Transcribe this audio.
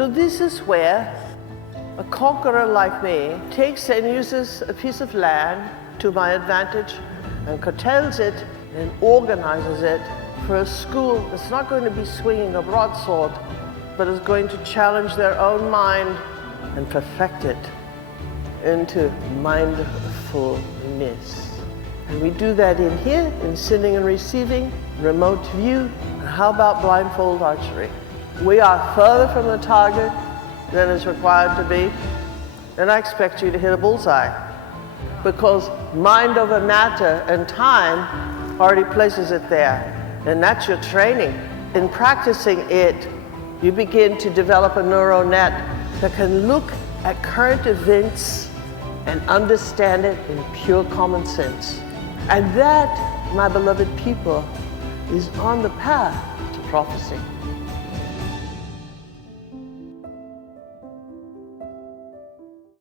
So this is where a conqueror like me takes and uses a piece of land to my advantage and curtails it and organizes it for a school that's not going to be swinging a broadsword, but is going to challenge their own mind and perfect it into mindfulness. And we do that in here, in sending and receiving, remote view, and how about blindfold archery? We are further from the target than is required to be, and I expect you to hit a bullseye, because mind over matter and time already places it there, and that's your training. In practicing it, you begin to develop a neural net that can look at current events and understand it in pure common sense. And that, my beloved people, is on the path to prophecy.